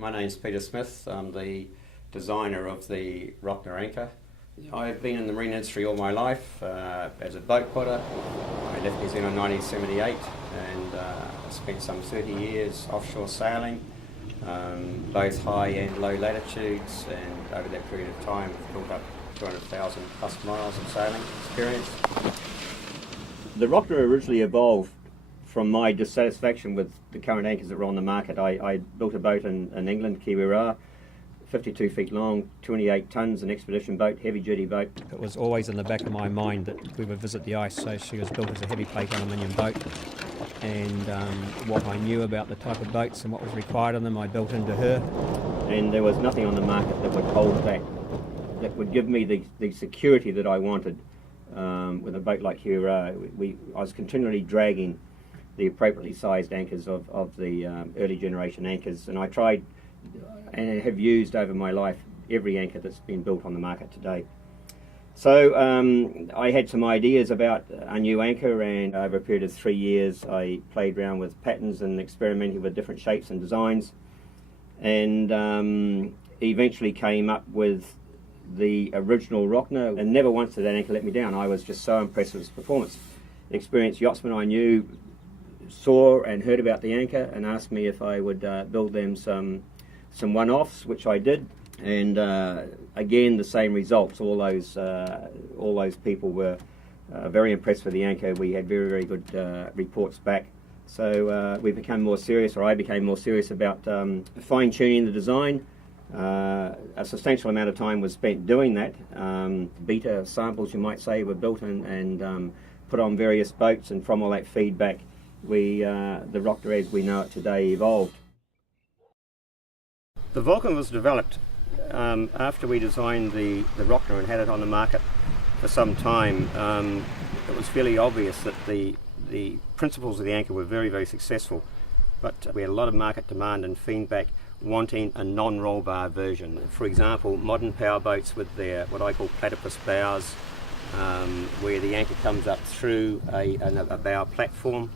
My name's Peter Smith. I'm the designer of the Rocna anchor. I've been in the marine industry all my life as a boat putter. I left New Zealand in 1978 and spent some 30 years offshore sailing, both high and low latitudes, and over that period of time I've built up 200,000 plus miles of sailing experience. The Rocna originally evolved from my dissatisfaction with the current anchors that were on the market. I built a boat in England, Kiwi, 52 feet long, 28 tonnes, an expedition boat, heavy duty boat. It was always in the back of my mind that we would visit the ice, so she was built as a heavy plate aluminium boat, and what I knew about the type of boats and what was required of them I built into her. And there was nothing on the market that would hold back, that would give me the security that I wanted with a boat like Kiwi. I was continually dragging the appropriately sized anchors of the early generation anchors, and I tried and have used over my life every anchor that's been built on the market today. So I had some ideas about a new anchor, and over a period of 3 years I played around with patterns and experimented with different shapes and designs, and eventually came up with the original Rocna, and never once did that anchor let me down. I was just so impressed with its performance. The experienced yachtsmen I knew saw and heard about the anchor and asked me if I would build them some one-offs, which I did, and again the same results. All those people were very impressed with the anchor. We had very good reports back. So we became more serious, or I became more serious about fine-tuning the design. A substantial amount of time was spent doing that. Beta samples, you might say, were built and put on various boats, and from all that feedback, the Rocna as we know it today evolved. The Vulcan was developed after we designed the Rocna and had it on the market for some time. It was fairly obvious that the principles of the anchor were very successful, but we had a lot of market demand and feedback wanting a non-roll bar version. For example, modern power boats with their what I call platypus bows, where the anchor comes up through a bow platform.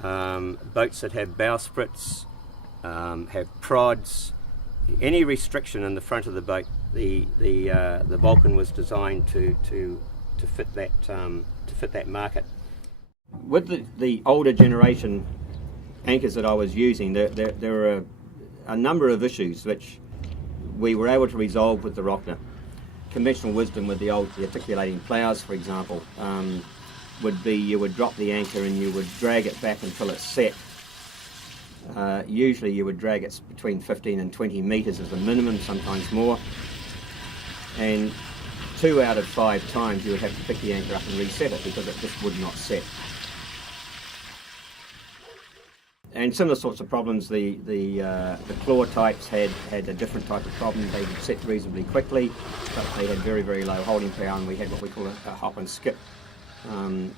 Boats that have bowsprits, have prods, any restriction in the front of the boat, the Vulcan was designed to fit that market. With the older generation anchors that I was using, there were a number of issues which we were able to resolve with the Rocna. Conventional wisdom with the articulating ploughs, for example, would be you would drop the anchor and you would drag it back until it's set. Usually you would drag it between 15 and 20 metres as a minimum, sometimes more, and 2 out of 5 times you would have to pick the anchor up and reset it because it just would not set. And similar sorts of problems, the claw types had a different type of problem. They would set reasonably quickly, but they had very low holding power, and we had what we call a hop and skip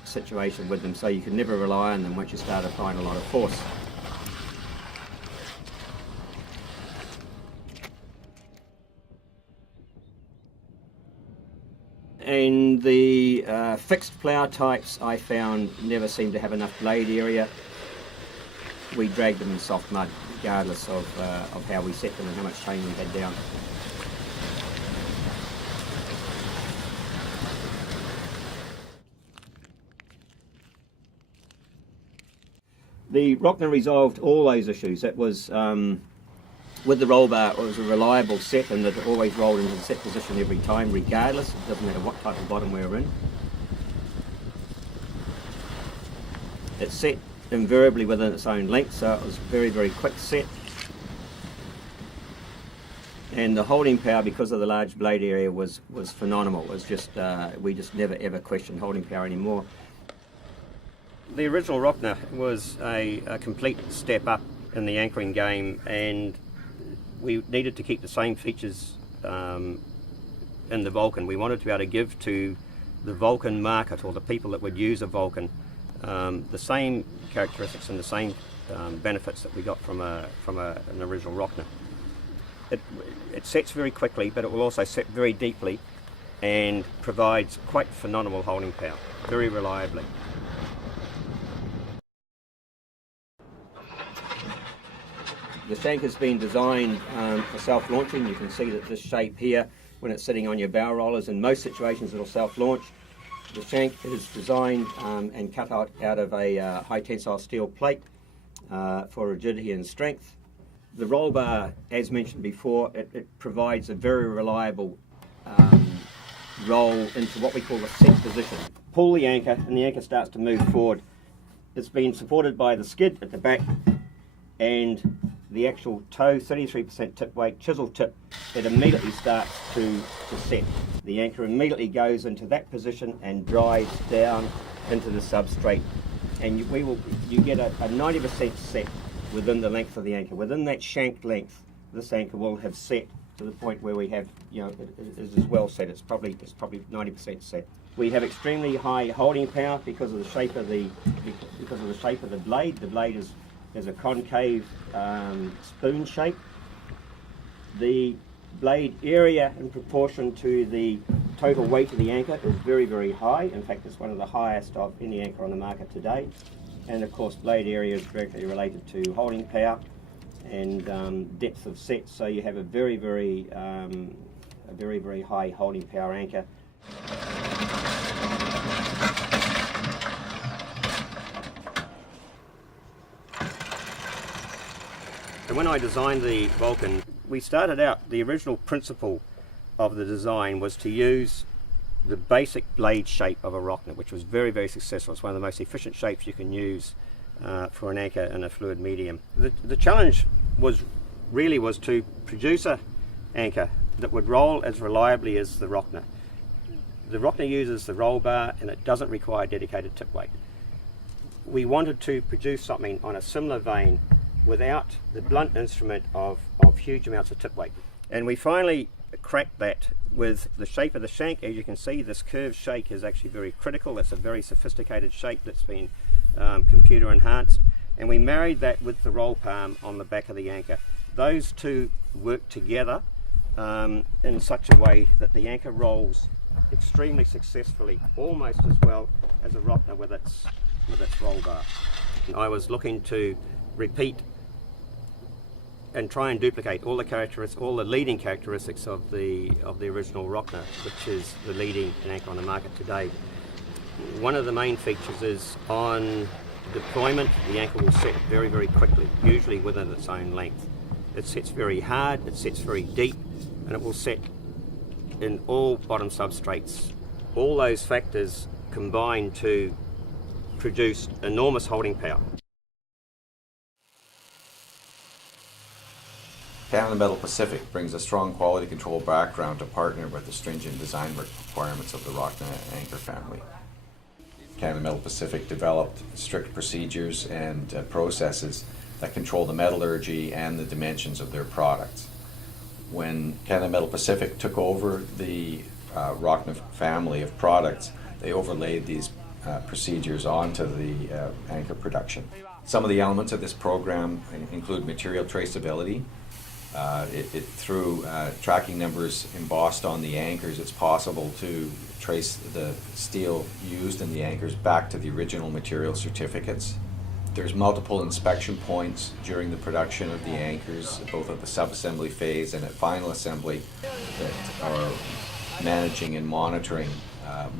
situation with them, so you could never rely on them once you start applying a lot of force. And the fixed plough types I found never seemed to have enough blade area. We dragged them in soft mud regardless of how we set them and how much chain we had down. The Rocna resolved all those issues. It was, with the roll bar, it was a reliable set, and that it always rolled into the set position every time, regardless. It doesn't matter what type of bottom we were in. It set invariably within its own length, so it was a very quick set. And the holding power, because of the large blade area, was phenomenal. It was just, we just never ever questioned holding power anymore. The original Rocna was a complete step up in the anchoring game, and we needed to keep the same features in the Vulcan. We wanted to be able to give to the Vulcan market, or the people that would use a Vulcan, the same characteristics and the same benefits that we got from an original Rocna. It sets very quickly, but it will also set very deeply and provides quite phenomenal holding power, very reliably. The shank has been designed for self-launching. You can see that this shape here, when it's sitting on your bow rollers, in most situations it'll self-launch. The shank is designed and cut out of a high tensile steel plate for rigidity and strength. The roll bar, as mentioned before, it provides a very reliable roll into what we call the set position. Pull the anchor and the anchor starts to move forward. It's been supported by the skid at the back and the actual toe, 33% tip weight, chisel tip. It immediately starts to set. The anchor immediately goes into that position and drives down into the substrate. And you get a 90% set within the length of the anchor. Within that shank length, this anchor will have set to the point where we have, it is well set. It's probably 90% set. We have extremely high holding power because of the shape of the blade. The blade is a concave spoon shape. The blade area in proportion to the total weight of the anchor is very, very high. In fact, it's one of the highest of any anchor on the market today. And of course, blade area is directly related to holding power and depth of set. So you have a very, very high holding power anchor. And when I designed the Vulcan, we started out, the original principle of the design was to use the basic blade shape of a Rocna, which was very, very successful. It's one of the most efficient shapes you can use for an anchor in a fluid medium. The challenge was to produce an anchor that would roll as reliably as the Rocna. The Rocna uses the roll bar and it doesn't require dedicated tip weight. We wanted to produce something on a similar vein without the blunt instrument of huge amounts of tip weight. And we finally cracked that with the shape of the shank. As you can see, this curved shape is actually very critical. It's a very sophisticated shape that's been computer enhanced. And we married that with the roll palm on the back of the anchor. Those two work together in such a way that the anchor rolls extremely successfully, almost as well as a Rocna with its roll bar. I was looking to repeat and try and duplicate all the leading characteristics of the original Rocna, which is the leading anchor on the market today. One of the main features is on deployment, the anchor will set very, very quickly, usually within its own length. It sets very hard, it sets very deep, and it will set in all bottom substrates. All those factors combine to produce enormous holding power. Canada Metal Pacific brings a strong quality control background to partner with the stringent design requirements of the Rocna anchor family. Canada Metal Pacific developed strict procedures and processes that control the metallurgy and the dimensions of their products. When Canada Metal Pacific took over the Rocna family of products, they overlaid these procedures onto the anchor production. Some of the elements of this program include material traceability. Through tracking numbers embossed on the anchors, it's possible to trace the steel used in the anchors back to the original material certificates. There's multiple inspection points during the production of the anchors, both at the sub-assembly phase and at final assembly, that are managing and monitoring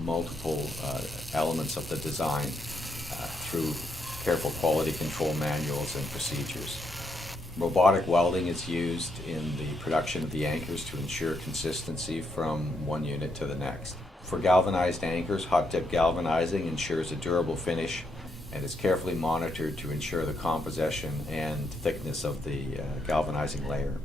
multiple elements of the design through careful quality control manuals and procedures. Robotic welding is used in the production of the anchors to ensure consistency from one unit to the next. For galvanized anchors, hot dip galvanizing ensures a durable finish and is carefully monitored to ensure the composition and thickness of the galvanizing layer.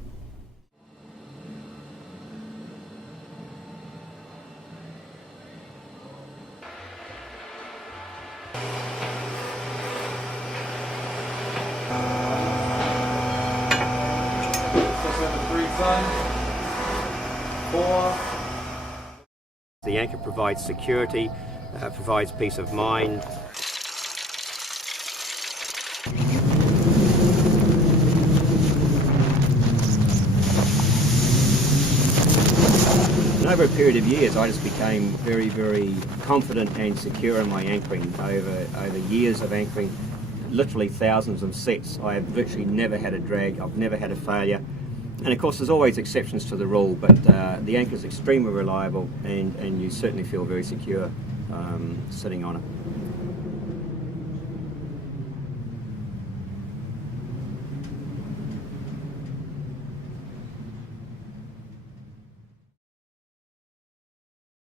The anchor provides security, provides peace of mind. And over a period of years, I just became very, very confident and secure in my anchoring. Over years of anchoring, literally thousands of sets. I have virtually never had a drag, I've never had a failure. And of course there's always exceptions to the rule, but the anchor is extremely reliable and you certainly feel very secure sitting on it.